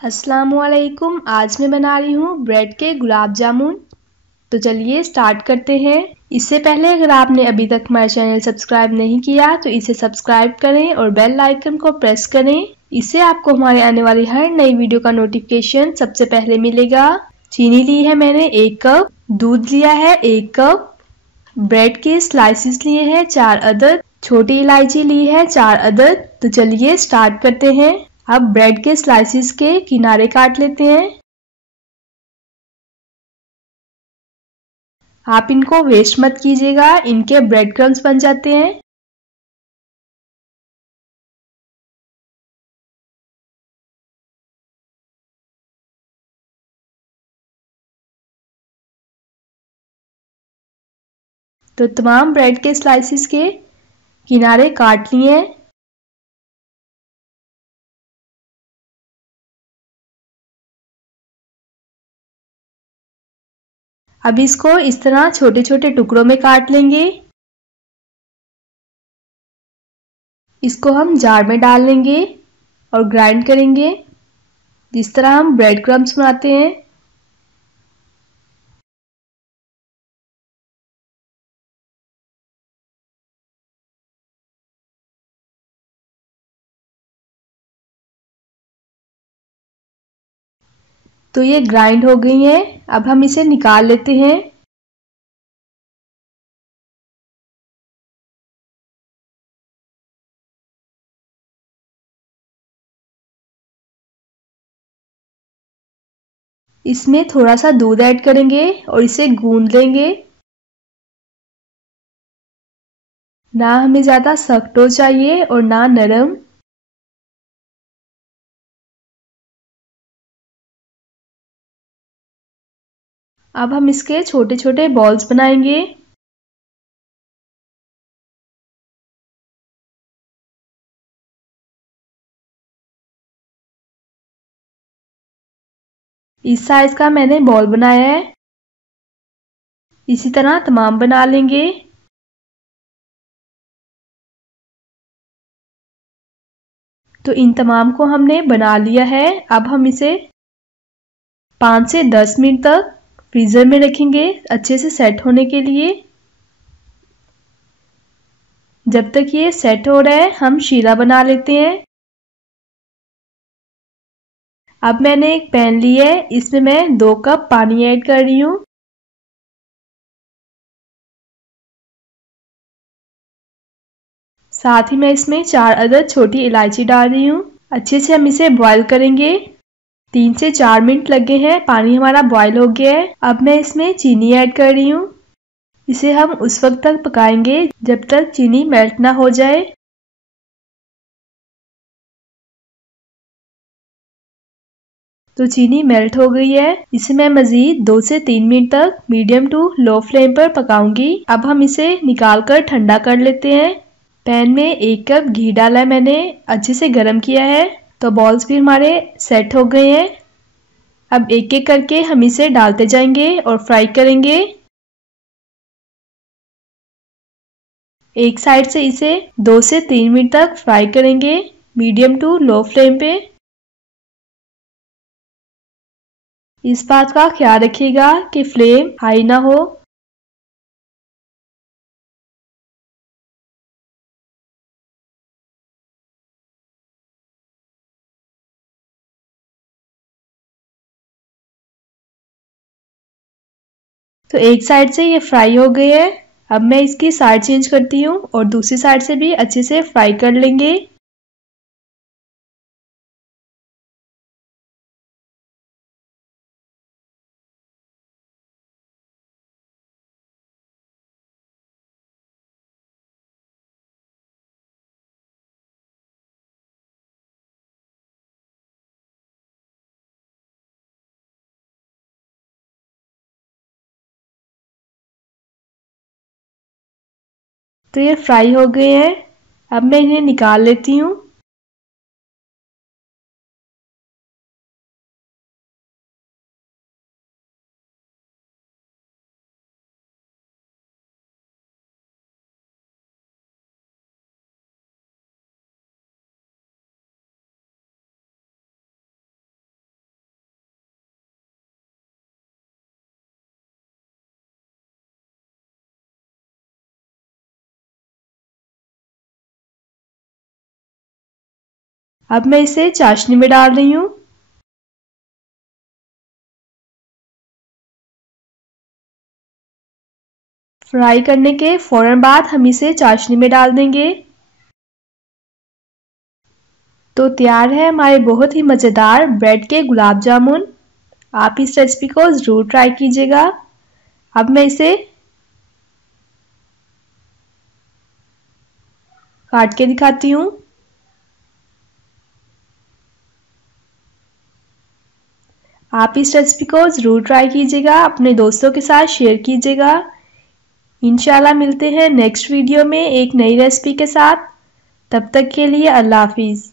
अस्सलामुअलैकुम। आज मैं बना रही हूँ ब्रेड के गुलाब जामुन। तो चलिए स्टार्ट करते हैं। इससे पहले अगर आपने अभी तक हमारा चैनल सब्सक्राइब नहीं किया तो इसे सब्सक्राइब करें और बेल आइकन को प्रेस करें। इससे आपको हमारे आने वाली हर नई वीडियो का नोटिफिकेशन सबसे पहले मिलेगा। चीनी ली है मैंने 1 कप, दूध लिया है 1 कप, ब्रेड के स्लाइसिस लिए हैं 4 अदद, छोटी इलायची ली है 4 अदद। तो चलिए स्टार्ट करते हैं। अब ब्रेड के स्लाइसिस के किनारे काट लेते हैं। आप इनको वेस्ट मत कीजिएगा, इनके ब्रेड क्रम्स बन जाते हैं। तो तमाम ब्रेड के स्लाइसिस के किनारे काट लिए हैं। अब इसको इस तरह छोटे छोटे टुकड़ों में काट लेंगे। इसको हम जार में डाल लेंगे और ग्राइंड करेंगे जिस तरह हम ब्रेड क्रम्स बनाते हैं। तो ये ग्राइंड हो गई है। अब हम इसे निकाल लेते हैं। इसमें थोड़ा सा दूध ऐड करेंगे और इसे गूंद लेंगे। ना हमें ज़्यादा सख्त डो चाहिए और ना नरम। अब हम इसके छोटे छोटे बॉल्स बनाएंगे। इस साइज का मैंने बॉल बनाया है। इसी तरह तमाम बना लेंगे। तो इन तमाम को हमने बना लिया है। अब हम इसे 5 से 10 मिनट तक फ्रीज़र में रखेंगे अच्छे से सेट होने के लिए। जब तक ये सेट हो रहा है हम शीरा बना लेते हैं। अब मैंने एक पैन लिया है, इसमें मैं 2 कप पानी ऐड कर रही हूँ। साथ ही मैं इसमें 4 अदद छोटी इलायची डाल रही हूँ। अच्छे से हम इसे बॉईल करेंगे। 3 से 4 मिनट लगे हैं, पानी हमारा बॉईल हो गया है। अब मैं इसमें चीनी ऐड कर रही हूँ। इसे हम उस वक्त तक पकाएंगे जब तक चीनी मेल्ट ना हो जाए। तो चीनी मेल्ट हो गई है। इसे मैं मजीद 2 से 3 मिनट तक मीडियम टू लो फ्लेम पर पकाऊंगी। अब हम इसे निकाल कर ठंडा कर लेते हैं। पैन में 1 कप घी डाला है मैंने, अच्छे से गर्म किया है। तो बॉल्स भी हमारे सेट हो गए हैं। अब एक एक करके हम इसे डालते जाएंगे और फ्राई करेंगे। एक साइड से इसे 2 से 3 मिनट तक फ्राई करेंगे मीडियम टू लो फ्लेम पे। इस बात का ख्याल रखिएगा कि फ्लेम हाई ना हो। तो एक साइड से ये फ्राई हो गए हैं। अब मैं इसकी साइड चेंज करती हूँ और दूसरी साइड से भी अच्छे से फ्राई कर लेंगे। तो ये फ्राई हो गए हैं। अब मैं इन्हें निकाल लेती हूँ। अब मैं इसे चाशनी में डाल रही हूँ। फ्राई करने के फौरन बाद हम इसे चाशनी में डाल देंगे। तो तैयार है हमारे बहुत ही मज़ेदार ब्रेड के गुलाब जामुन। आप इस रेसिपी को ज़रूर ट्राई कीजिएगा। अब मैं इसे काट के दिखाती हूँ। आप इस रेसिपी को ज़रूर ट्राई कीजिएगा, अपने दोस्तों के साथ शेयर कीजिएगा। इंशाल्लाह मिलते हैं नेक्स्ट वीडियो में एक नई रेसिपी के साथ। तब तक के लिए अल्लाह हाफिज़।